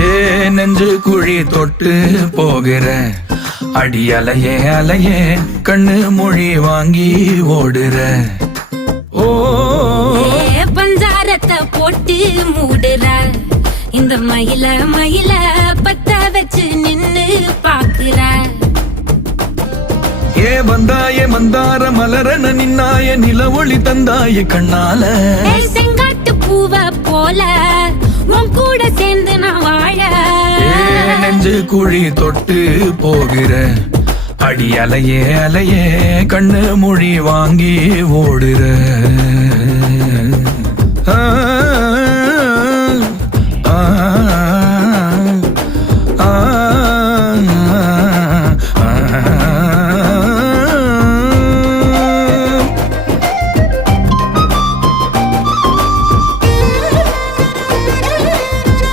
ஏ நெஞ்சு குழி தொட்டு போகிற அடி அலையே அலையே கண்ணு மொழி வாங்கி ஓடுற. ஓ பஞ்சாரத்தை போட்டு மூடுற இந்த மயில மயில பத்த வச்சு நின்னு பாக்குற. ஏ வந்தாய மந்தார மலரன நின்னாய நில ஒளி தந்தாய கண்ணால. செங்காட்டு பூவ போல உன் கூட சேர்ந்து நான் வாழ. நெஞ்சு குழி தொட்டு போகிற அடி அலையே அலையே கண்ணு மொழி வாங்கி ஓடுற. ஆ ஆ